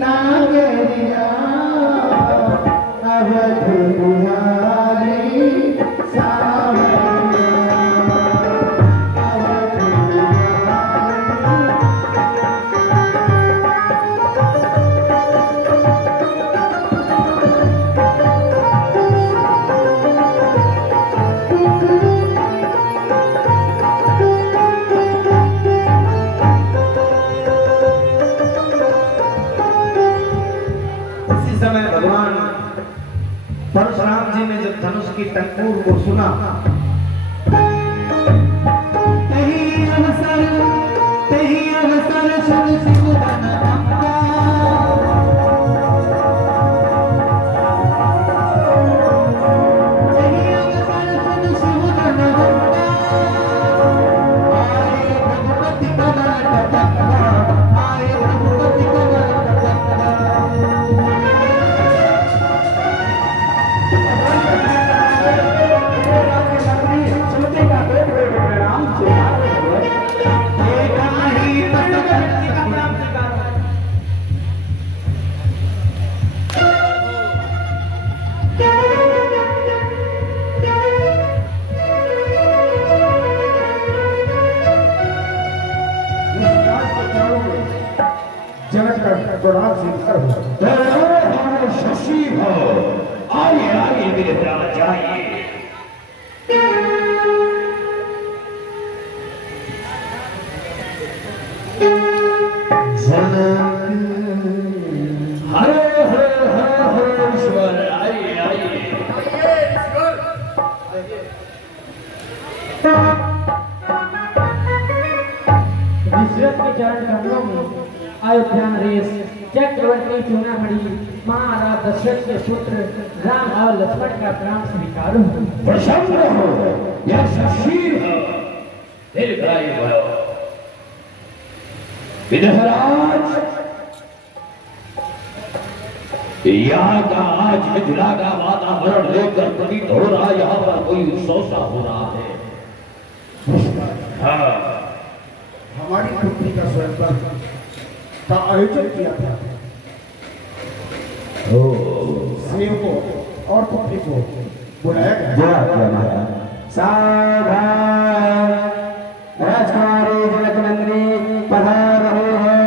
नागरिया अवध बिहारी परशुराम जी ने जब धनुष की टंकूर को सुना, तही अवसर सुन सिंह शशि हो, आइए आइए मेरे राज आइए। हरे हरे हरे हरे ईश्वर, आइए आइए विश्वत के चरण कमलों में अयोध्या नरेश चक्रवर्ती चूड़ामणि महाराज दशरथ के पुत्र राम और लक्ष्मण का प्राण स्वीकार हो। प्रसन्न हो, यह शशि हो, दीर्घायु हो। विदहराज, यहाँ का आज मिथिला का वातावरण लेकर प्रतीत हो रहा है, यहाँ पर कोई उत्सव सा हो रहा है। हाँ, हमारी पुत्री का स्वयंवर का आयोजन किया था। सेव को और पुत्री को बुलाया गया। सावधान, राजकुमारी जनकनंदिनी पधार रहे हैं।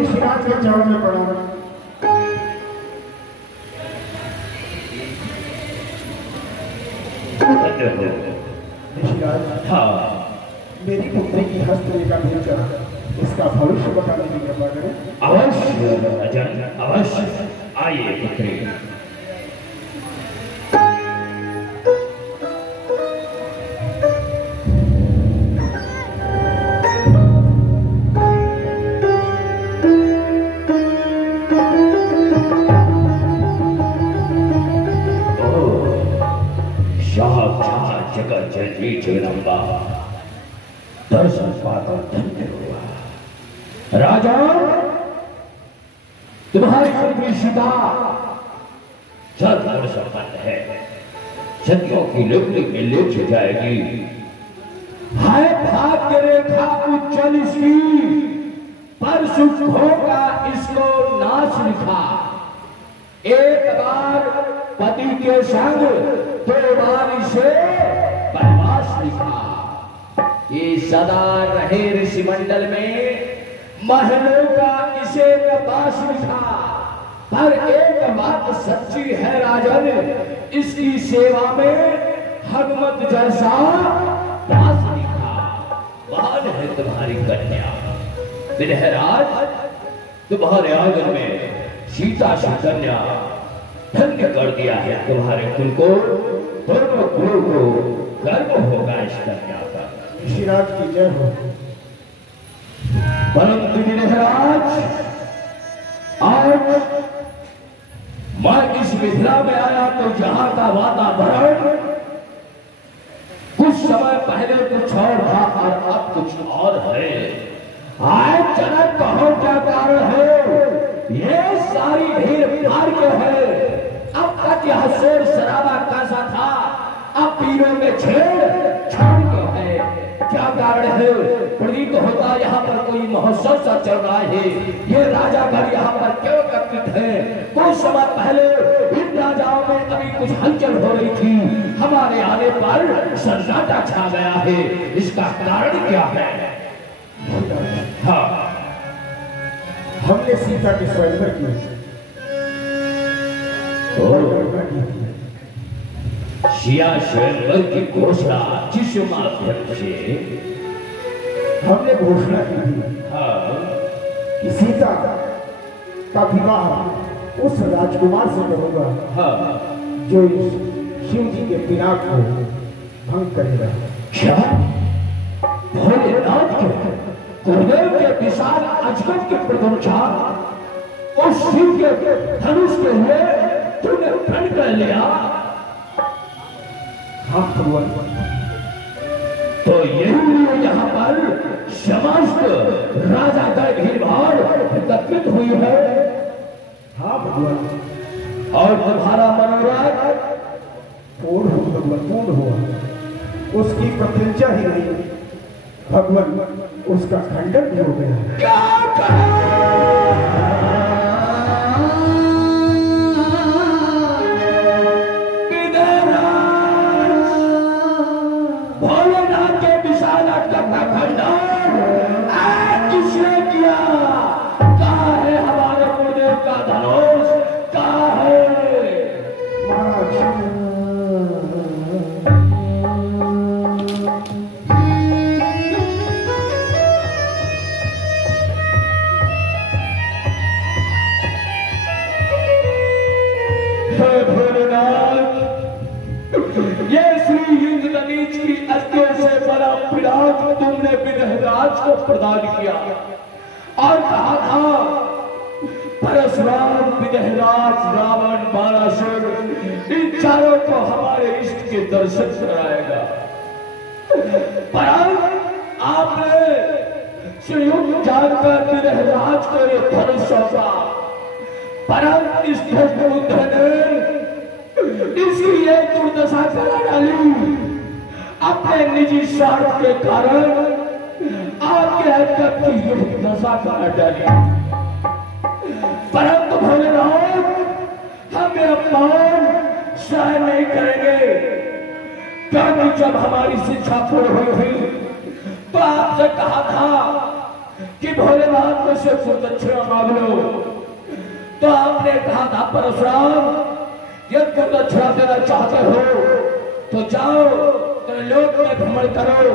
ऋषिराज के चरण में पड़ा। ऋषिराज, हाँ, मेरी पुत्री की हस्तरेखा भेजकर इसका भविष्य बताने की कृपा करें। अवश्य राजन, अवश्य। आइए पुत्री। जगत जननी जगदम्बा, दर्शन पाकर धन्य हुआ। राजा, तुम्हारी पुत्री सीता सदगुण संपन्न है, सदियों की लुप्ति में ले जाएगी। हाय भाग्य रेखा उज्जवल इसकी, पर सुख होगा इसको नाश लिखा। एक बार पति के संग, दो बार इसे वनवास लिखा। ये सदा रहे ऋषि मंडल में, महलों का इसे नवास लिखा। पर एक बात सच्ची है राजन, इसकी सेवा में हनुमत जैसा दास लिखा। कौन है तुम्हारी कन्या? विदहराज, तुम्हारे आंगन में सीता से कन्या धन्य कर दिया है तुम्हारे कुल को, दोनों कुलों को गर्व होगा इस कन्या पर। ऋषिराज की जय हो। परंतु विदहराज, आज मैं इस मिथिला में आया तो जहां का वातावरण कुछ समय पहले कुछ और था और अब कुछ और है। आज जनक कहो क्या कारण है? ये सारी भीड़ भाड़ के है, महोत्सव सा चल रहा है। ये राजागढ़ यहाँ पर क्यों एकत्रित है? कुछ समय पहले इन राजाओं में अभी कुछ हलचल हो रही थी, हमारे आने पर सन्नाटा छा गया है। इसका कारण क्या है? हाँ, हमने सीता के स्वयंवर की सिया स्वयंवर की घोषणा जिस माध्यम से हमने घोषणा की थी कि सीता का विवाह उस राजकुमार से करूंगा जो इस शिव जी के पिनाक को भंग करेगा। क्या भोलेनाथ के गुरुदेव के विशाल अजगर के प्रदर्शा उस शिव के धनुष के हुए तूने प्रण कर लिया? हाँ भगवान। तो यही लिए यहाँ पर समस्त राजा का भीड़भाड़ एकत्रित हुई है। हाँ भगवान। और तुम्हारा मनोरथ पूर्ण हो भगवान, पूर्ण हुआ। उसकी प्रत्यंचा ही नहीं भगवान, उसका खंडन भी हो गया। क्या भोलेनाथ के विशाल का खंडन किसने किया? कहाँ है हमारे गुरुदेव का धनुष? कहाँ है? महाराज ये श्री इंद्रनीच की अस्थियों से बड़ा पिराग तुमने विदहराज को प्रदान किया और कहा था परशुराम, विदहराज, रावण, बाणासुर इन चारों को हमारे इष्ट के दर्शन कराएगा। पर आपने संयुक्त जानकर विदहराज को ये धनुष सौंपा, परम इस धनुष ने इसकी एक दुर्दशा करा डाली। अपने निजी स्वार्थ के कारण आपके हरकत की यह दशा करा डाली। परंतु भोलेनाथ हम ये अपमान सहन नहीं करेंगे, क्योंकि जब हमारी शिक्षा पूर्ण हुई थी तो आपसे कहा था कि भोलेनाथ में से कुछ दक्षिणा मांग लो। तो आपने कहा था परशुराम, यदि तुम दक्षिणा देना चाहते हो तो जाओ लोक में भ्रमण करो,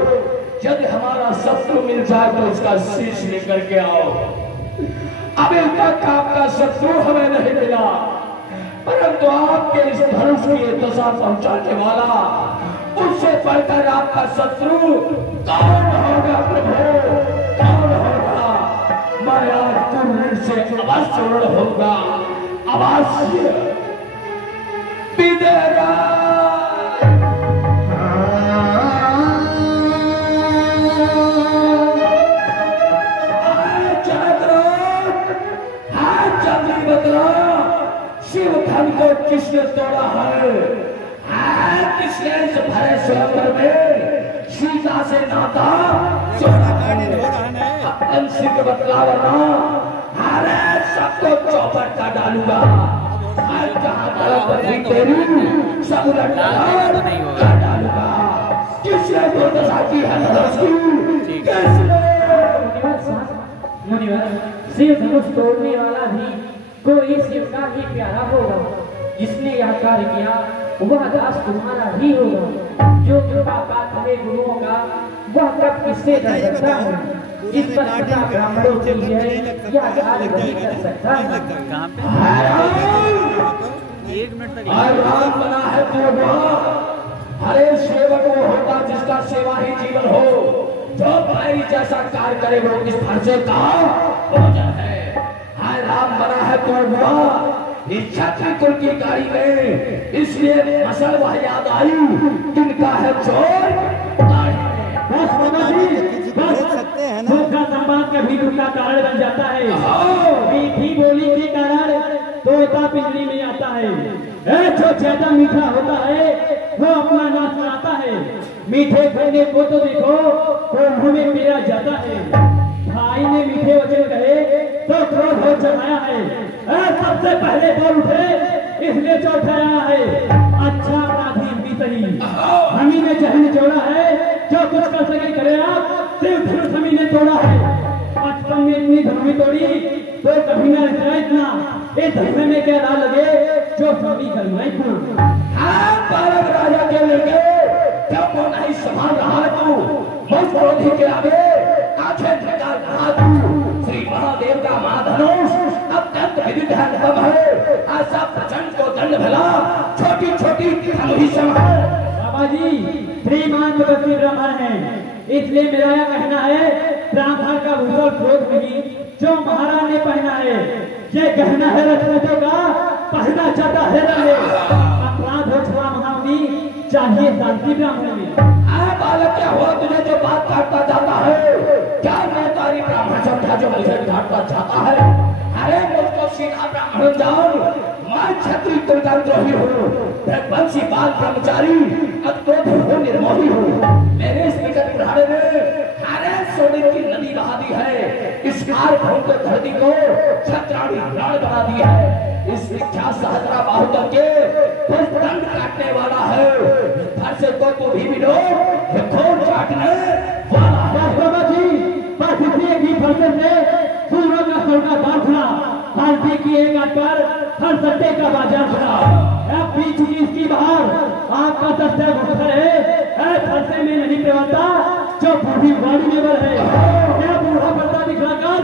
यदि हमारा शत्रु मिल जाए तो उसका शीश लेकर के आओ। अभी तक आपका शत्रु हमें नहीं मिला, परंतु आपके इस धनुष की दशा पहुंचाने वाला उससे बढ़कर आपका शत्रु कौन होगा प्रभु? कौन होगा? मैं आज तुम से अवश्य ऋण होगा, अवश्य। शिव धन को किसने तोड़ा है? किसने इस भरे स्वयंवर में सीता से नाता जोड़ा है? सिंह बतलावा ना, अरे सबको चौपट का डालूगा। तेरी सब कर डालूगा। किसने दुर्दशा की है? मुनिवर, शिव धनुष तोड़ने वाला भी कोई शिव का ही प्यारा होगा। जिसने यह कार्य किया वह दास तुम्हारा ही होगा। जो कृपा पात्र है गुरुओं का वह कब किससे डर सकता है? जिस पर प्रजा ब्राह्मणों की है यह कार्य नहीं कर सकता है। राम बना है तो हरे सेवक वो होता जिसका सेवा ही जीवन हो। जो भाई जैसा कार्य करे वो इस फर्जे का भोजन है। हाय राम बना है तो इच्छा कुल की गाड़ी में, इसलिए मसल वह याद आई किनका है चोर। बस मामा जी, बस धोखा संवाद का भी दुख का कारण बन जाता है। मीठी बोली के कारण तोता पिंजरी में आता है। जो ज्यादा मीठा होता है वो अपना नाश बनाता है। मीठे खाने को तो देखो वो मुंह में मेरा जाता है। भाई ने मीठे वचन कहे तो क्रोध हो जमाया है। सबसे पहले बोल उठे इसलिए चौथाया है। अच्छा अपराधी भी सही, हम ही ने जहन जोड़ा है, जो कुछ कर सके करे आप, सिर्फ धनुष हम ही ने तोड़ा है। बचपन में इतनी धनुष तोड़ी तो कभी ना रचा इतना, इस धर्म में क्या ना लगे जो स्वामी गलवाई इतना। हाँ बालक राजा के लेके जब वो नहीं संभाल रहा तू मुझ क्रोधी के आगे आंखें निकाल रहा तू। श्री महादेव का महाधनुष अत्यंत विदित है खत्म है। ऐसा प्रचंड को दंड भला छोटी छोटी धनुष संभाल। बाबा जी श्रीमान भगवती ब्राह्मण है, इसलिए मेरा यह कहना है ब्राह्मण का भूगोल क्रोध नहीं जो महाराज ने पहना है। ये गहना है रजपूतों का, पहना चाहता है रहे। अपराध हो छला महामुनि चाहिए शांति ब्राह्मण में। बालक क्या हुआ तुझे जो बात काटता जाता है? क्या मैं तारी ब्राह्मण समझा जो मुझे काटता चाहता है? अरे मुझको सीधा ब्राह्मण जान, मैं क्षत्रिय तुलद्रोही हूँ, वंशी बाल ब्रह्मचारी अक्रोधी हूँ, निर्मोही हूँ। मेरे इस निकट बुढ़ाने ने हरे सोने की नदी बहा दी है, इस कार भूत धरती को छत्राणी प्राण बना दी है। इस विख्यात सहस्रा बाहुबल के दंड काटने वाला है, घर से तो तू भी मिलो खोल काटने वाला है। बाबा जी बस इतने की फरसे से पूर्व का सौदा दार खुला, फालती की एक आकर हर सट्टे का बाजार खुला। अब पी चुकी इसकी बाहर आपका दस्ता घुसर है, फरसे में नहीं प्रवता जो बूढ़ी वाड़ी में बर है। क्या बूढ़ा पर्दा दिखलाकर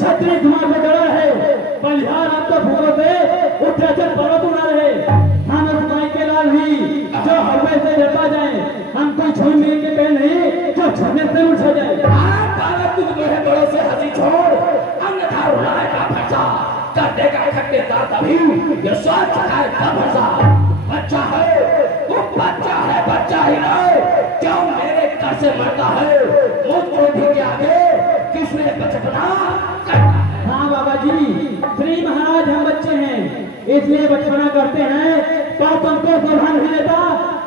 छतरी घुमा में डरा है, बलिहार आप तो फूलों से उठे चल पर्वत उड़ा रहे। हम रुमाई के लाल ही जो हवा से डरता जाए, हम कोई छोड़ मिल के पहन नहीं जो छने से उठ जाए। तुझ में बड़ों से हंसी छोड़, अन्यथा रुलाएगा फंसा, कर देगा खट्टेदार तभी ये स्वाद चखाएगा फंसा। बच्चा है वो बच्चा है, बच्चा ही नहीं क्यों मेरे घर से मरता है? मुझको भी के आगे किसने बचपना करना है? हाँ बाबा जी श्री महाराज हम बच्चे हैं इसलिए बचपना करते हैं, पर तुमको शोभा नहीं देता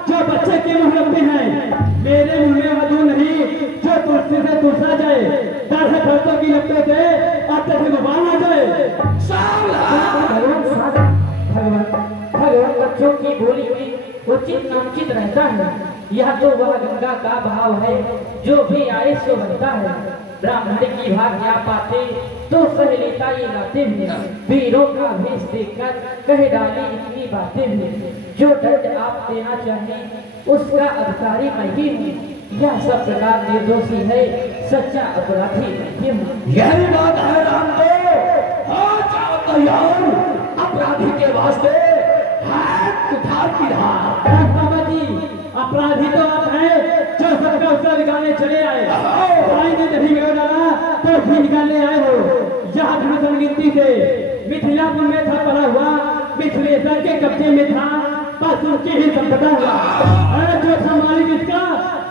जो बच्चे के मुंह लगते हैं। मेरे मुंह में मधु नहीं जो तुलसी से तुलसा जाए, डर है भक्तों की लगते थे अत्यधिक उबालना जाए। भगवान बच्चों की बोली में उचित नामचित रहता है। यह तो वह गंगा का भाव है जो भी आए सो बनता है। ब्राह्मण की भाग्या पाते तो सह लेता ये गाते हुए, वीरों का भेष देखकर कह डाली इतनी बातें हुई। जो दंड आप देना चाहें उसका अधिकारी मैं ही हूँ। यह सब प्रकार निर्दोषी है, सच्चा अपराधी मैं हूँ। यही बात है राम को हो जाओ तैयार अपराधी के वास्ते हाथ उठा की रहा। बाबा जी अपराधी तो आप हैं जो सबका उसका निकालने चले आए। भाई ने नहीं बिगाड़ डाला तो भी निकालने आए हो। यह धनुष गिनती से मिथिलापुर में था पड़ा हुआ, मिथिलेश्वर के कब्जे में था, बस उनकी ही संपदा हुआ। जो था मालिक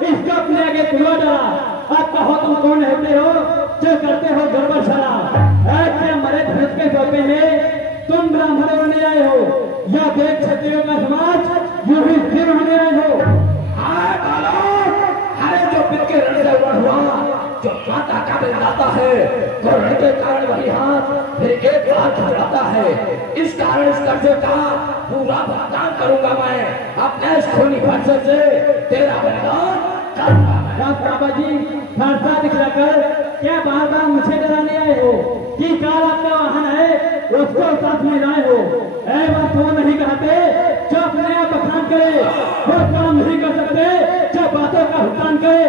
इसका अपने आगे खुलवा डाला। अब कहो तुम कौन होते हो जो करते हो गड़बड़ सारा? क्या मरे धनुष के सौंपे में तुम ब्राह्मण होने आए हो या देख क्षत्रियों का समाज यूं ही स्थिर होने आए हो? अरे जो पित के रण से उड़ हुआ, जो माता का बन जाता है तो रण के कारण वही हाथ फिर एक हाथ खिलाता है। इस कारण इस कर्जे का पूरा भुगतान करूंगा मैं अपने इस खूनी फरसे से। तेरा बलिदान करूंगा मैं। बाबा जी फरसा दिखलाकर क्या बार बार मुझे डराने आए हो कि काल आपका वाहन है उसको साथ में लाए हो? बात वो नहीं कहते जो अपने आप बखान करे, वो काम नहीं कर सकते जो बातों का भुगतान करे।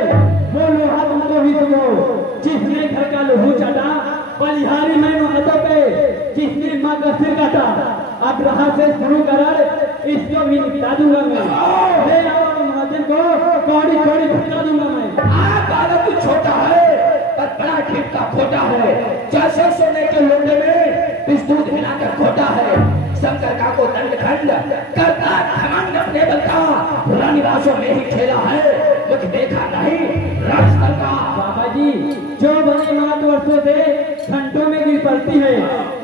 वो लोहा तुमको ही सुनो जिसने घर का लोहू चाटा, बलिहारी मैं हाथों पे जिसने माँ का सिर काटा। अब रहा से शुरू कर इसको भी निपटा दूंगा मैं। ले आओ महाजन को कौड़ी कौड़ी भटका दूंगा मैं। बालक तू छोटा है पर बड़ा ठीक का खोटा है, जैसे सोने के लोटे में इस दूध मिलाकर खोटा है। शंकर का को दंड खंड करता घमंड अपने बल का, रानिवासों में ही खेला है कुछ देखा नहीं रणस्थल का। बाबा जी जो बनी मात वर्षों से खंडों में गिर पड़ती है,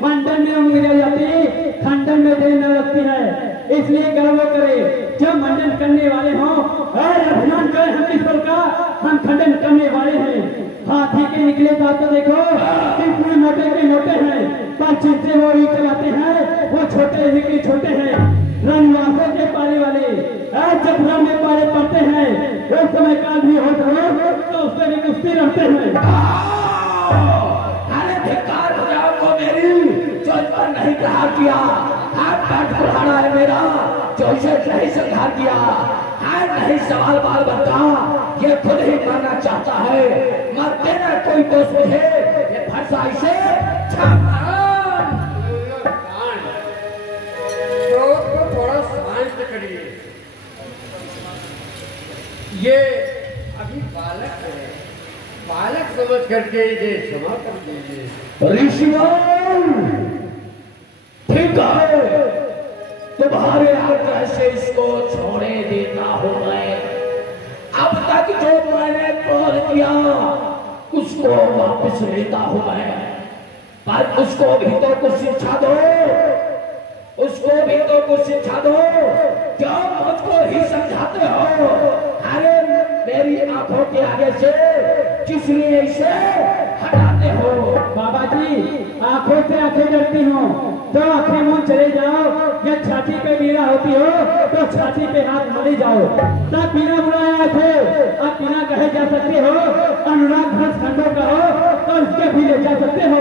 मंडन में उंगली जल जाती, खंडन में देर न लगती है। इसलिए गर्व करे जो मंडन करने वाले हों और अभिमान करें हम ईश्वर का, हम खंडन करने वाले हैं। हाथी के निकले दांत देखो, इतने मोटे के मोटे हैं, पर चिंते वो ही चलाते हैं, वो छोटे ही के छोटे हैं। रंगवासों के पाले वाले जब रंग में पाले पड़ते हैं, उस समय काल भी होता हो तो उससे भी कुश्ती रखते हैं। अरे धिक्कार हो जाओ मेरी, जो इस पर नहीं कहा किया, हाथ काट बुढ़ाना है मेरा, जो इसे नहीं संघार किया, हाथ नहीं सवाल बाल बनता, ये खुद ही मरना चाहता है, मरते ना कोई दोस्त मुझे, ये फंसा इसे थोड़ा शांत करिए। ये अभी बालक है, बालक समझ करके इसे क्षमा कर दीजिए। ऋषिमान ठीक है, तुम्हारे आग्रह से इसको छोड़े देता हूं मैं। अब तक जो मैंने क्रोध किया उसको वापस लेता हूं मैं, पर उसको भी तो कुछ शिक्षा दो, उसको भी तो कुछ शिक्षा दो, क्यों मुझको ही समझाते हो? अरे मेरी आंखों के आगे से किस लिए इसे हटाते हो? बाबा जी, आंखों से आंखें डरती हो तो आंखें मुंह चले जाओ, या छाती पे मीरा होती हो तो छाती पे हाथ मले जाओ। तब बिना बुलाए थे, अब बिना कहे जा सकते हो, अनुराग भ्रष्ट खंडों का हो तो उसके भी ले जा सकते हो।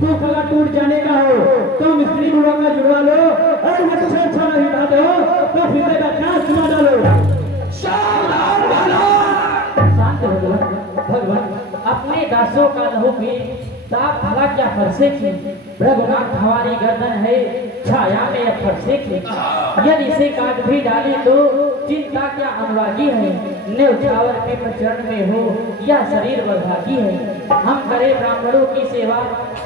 तू कला टूट जाने का हो तो मिस्त्री बुढ़ा का जुड़वा लो, और मैं तुझे अच्छा नहीं बात हो तो फिर का सुना डालो। शांत हो जाओ भगवान, अपने दासों का लहू पी ताप भला क्या फरसे की, रघुनाथ हमारी गर्दन है छाया में अब फरसे की। यदि इसे काट भी डाले तो चिंता क्या अनुरागी है, न्यौछावर के प्रचरण में हो या शरीर वैरागी है। हम करे ब्राह्मणों की सेवा,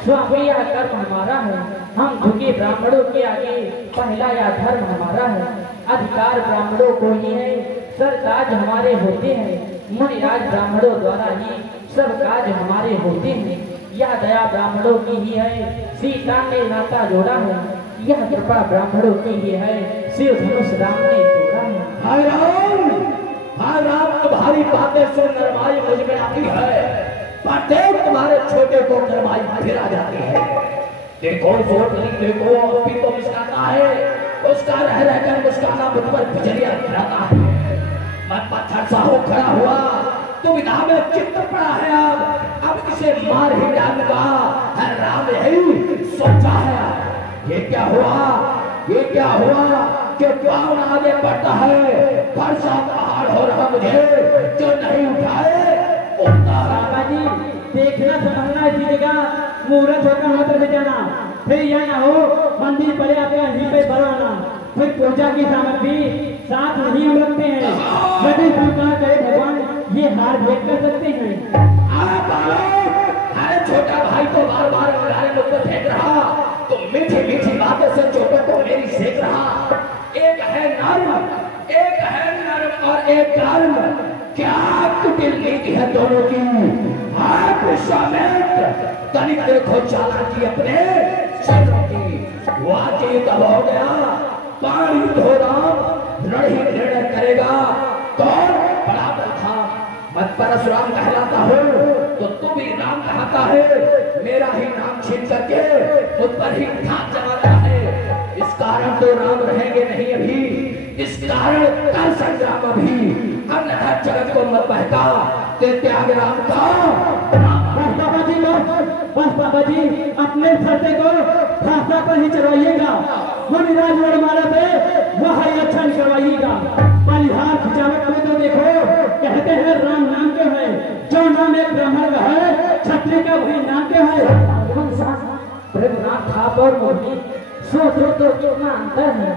स्वामी यह कर्म हमारा है, हम झुके ब्राह्मणों के आगे, पहला या धर्म हमारा है। अधिकार ब्राह्मणों को ही है, सर काज हमारे होते हैं, मुनिराज ब्राह्मणों द्वारा ही सब काज हमारे होते हैं। यह दया ब्राह्मणों की ही है, सीता ने नाता जोड़ा है, यह कृपा ब्राह्मणों की ही है, शिव धनुष राम ने तोड़ा है। हाय राम, तुम्हारी बातें सुन नरमाई मुझ में आती है, पर देख तुम्हारे छोटे को नरमाई फिर आ जाती है। देखो देखो अभी तो मुस्काता है, उसका रह रहकर मुस्काना मुझ पर बिजलियां गिराता है। मन पत्थर सा हो खड़ा हुआ, तो विधा में चित्त पड़ा है, अब इसे मार ही डालूंगा। राम यही सोचा है। ये क्या हुआ, ये क्या हुआ कि कौन आगे बढ़ता है? फरसा पहाड़ हो रहा मुझे, जो नहीं उठाए उठता। बाबा जी, देखना समझना इसी जगह, मुहूर्त होकर मत रह जाना, फिर यह ना हो मंदिर पड़े आपका यहीं पे बरवाना। फिर पूजा की सामग्री साथ नहीं हम रखते हैं, यदि स्वीकार करे भगवान ये हार भेंट कर सकते हैं। अरे छोटा भाई तो बार बार हमारे मुझ पर फेंक रहा, तो मीठी मीठी बातों से चोटों को मेरी सेक रहा। एक है नर्म, एक है नर्म और एक कर्म, क्या कुटिल नीति है दोनों की। आप विश्वामित्र तनिक देखो चालाकी अपने शरीरों की, वाकई तब हो गया पानी धो राम, रण ही निर्णय करेगा कौन बड़ा बल था। मत परशुराम कहलाता हो तो तू भी राम कहता है, मेरा ही नाम छीन करके तुझ पर ही घात जमाता है। इस कारण तो राम रहेंगे नहीं अभी, इस कारण कर संग्राम अभी, अन्यथा जगत को मत बहका ते त्याग राम का। बस बाबा जी, अपने फरते को फांसा पर ही चढ़वाइएगा, मुनिराज वरमाला पे वह अच्छा करवाइएगा। बलिहार खिंचावट में तो देखो, कहते हैं राम नाम के है, जो नाम एक ब्राह्मण का है, क्षत्रिय का वही नाम के है। रघुनाथ थाप और मोहिनी सोचो तो कितना अंतर है,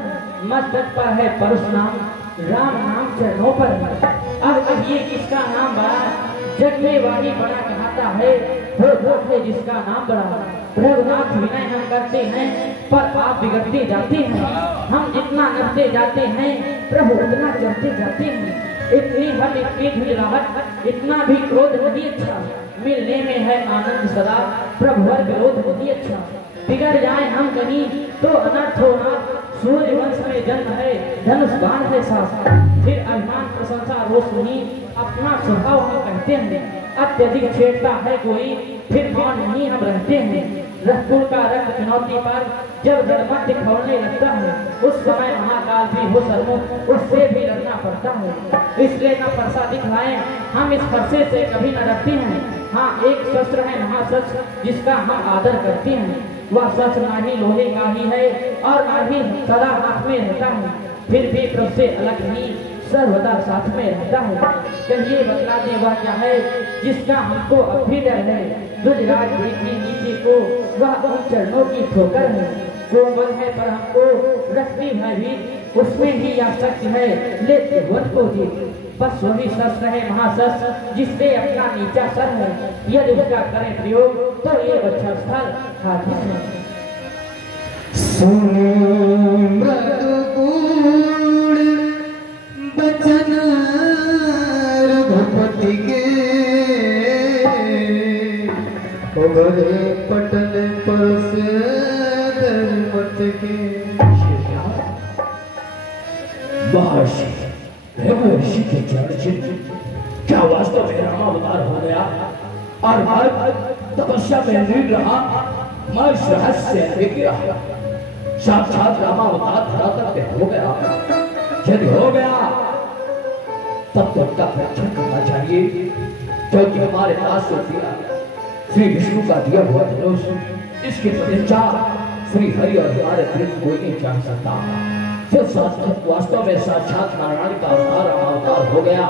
मस्तक पर है परशुराम, राम नाम चरणों पर है। अब कहिए किसका नाम बड़ा, जग में वाणी बड़ा कहता है, वो है जिसका नाम बड़ा। रघुनाथ विनय हम करते हैं पर आप बिगड़ते जाते हैं, हम जितना नढ़ते जाते हैं प्रभु उतना चढ़ते जाते हैं। इतनी हम इतनी झुंझलाहट, इतना भी क्रोध नहीं अच्छा, मिलने में है आनंद सदा, प्रभु हर विरोध नहीं अच्छा। बिगड़ जाए हम कहीं तो अनर्थ होना, सूर्य वंश में जन्म है, धनुष बाण है सास, फिर अभिमान प्रशंसा रोष नहीं, अपना स्वभाव हम कहते हैं। अत्यधिक छेड़ता है कोई, फिर मौन नहीं हम रहते हैं। रसपुर का रक्त चुनौती पर जब रणमत दिखौने लगता है, उस समय महाकाल भी हो सरमुख, उससे भी लड़ना पड़ता है। इसलिए न परसा दिखलाएं, हम इस फरसे से कभी न डरते हैं। हाँ, एक शस्त्र है महासच जिसका हम आदर करते हैं। वह सच ना ही लोहे का ही है और ना ही सदा हाथ में रहता है, फिर भी प्रभु से अलग ही सर्वदा साथ में रहता है। कहिए बतला दे वह क्या है जिसका हमको अब भी डर है। गुजरात देखी नीचे को वह उन चरणों की ठोकर है। कोमल है पर हमको रखती है भी, उसमें ही यह शक्ति है लेते वन को जीत। बस वही शस्त्र है महाशस्त्र जिससे अपना नीचा सर है। यदि उसका करें प्रयोग तो ये अच्छा स्थल हाथी है। बचन रघुपति के पटल पर से धर्मत के महर्षि के चरण क्या वास्तव में रामावतार हो गया और आज तपस्या में लीन रहा। मैं इस रहस्य से गिरा, साक्षात रामावतार धरातल पे हो गया। यदि हो गया तब तो उसका रक्षण करना चाहिए, क्योंकि हमारे पास तो दिया श्री विष्णु का दिया हुआ धनुष, इसकी प्रतिष्ठा श्री हरि और हमारे प्रेम कोई नहीं जान सकता। फिर वास्तव में साक्षात नारायण का अवतार रामावतार हो गया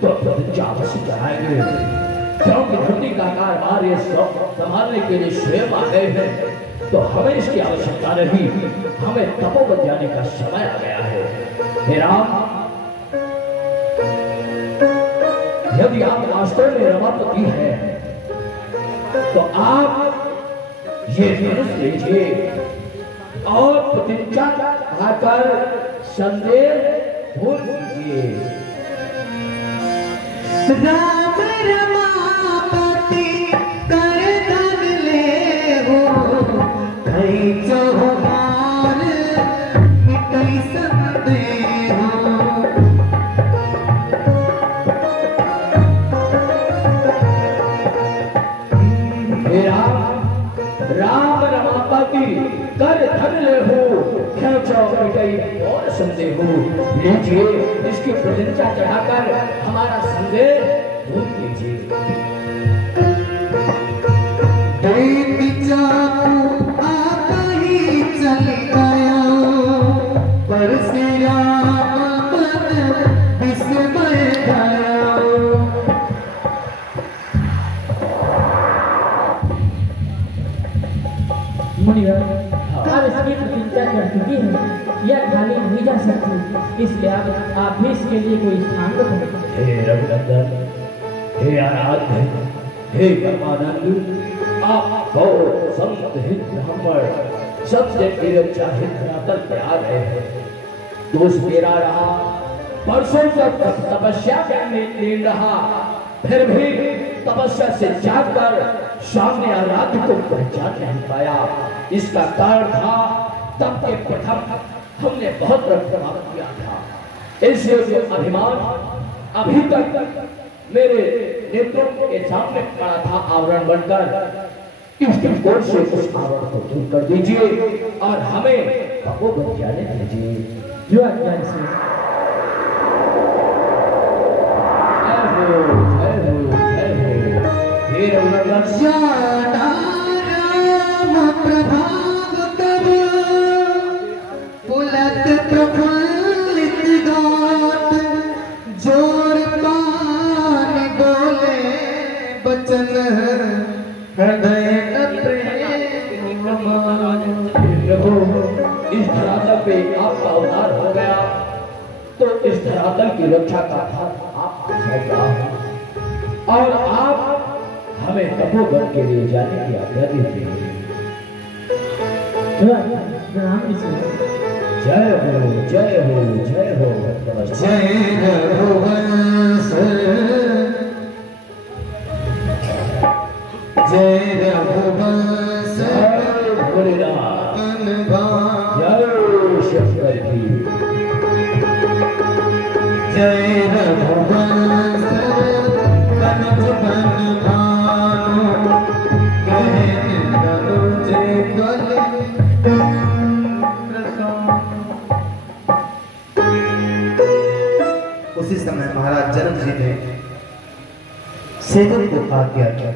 तो प्रतिष्ठा अवश्य चढ़ाएंगे, क्योंकि धरती का कारभार ये संभालने के लिए स्वयं आ गए हैं। तो हमें इसकी आवश्यकता नहीं, हमें तपोवन जाने का समय आ गया है। हे राम, यदि आप वास्तव में रमापति हैं तो आप ये धनुष लीजिए और प्रतिज्ञा खाकर संदेह भूल कीजिए। राम रमापति कर धन ले हो, कई चौहान मिटई संदेह हो। राम रमापति कर धन ले हो, और संदेह हो। लीजिए, इसकी प्रतिष्ठा चढ़ाकर हमारा संदेह दूर कीजिए। आता ही चल गया पर श्री राम मन विस्मय गया। मुनिवर, अब इसकी प्रतिज्ञा कर चुकी है, यह खाली नहीं जा सकती, इसलिए आप भी इसके लिए कोई स्थान रखें। हे रघुनंदन, हे आराध्य, हे परमानंद, आप गौ संत हित ब्राह्मण सबसे मेरे चाहे धरातल पे आ गए हैं। दोष मेरा रहा, परसों तक तपस्या करने लीन रहा, फिर भी तपस्या से जागकर सामने आराध्य को पहचान नहीं पाया। इसका कारण था तब के प्रथम हमने बहुत रक्तपात किया था, इसलिए जो अभिमान अभी तक मेरे नेत्रों के सामने खड़ा था आवरण बनकर, इसके कोर से उस आवरण को दूर कर दीजिए और हमें तपोवन जाने दीजिए। जो आज्ञा से। हे रघुनंदन, राम प्रभाव तब पुलक प्रफुल्लित गात, जोर पान बोले बचन हृदय प्रेम मान। इस धरातल पे आपका अवतार हो गया तो इस धरातल की रक्षा का भार आप और आप हमें तपोवन के लिए जाने की आज्ञा दीजिए। जय हो जय हो जय हो। जय रघुवंश जय रघुवंश जय रघुवंश उसी समय महाराज जनक जी ने सेवक को आज्ञा किया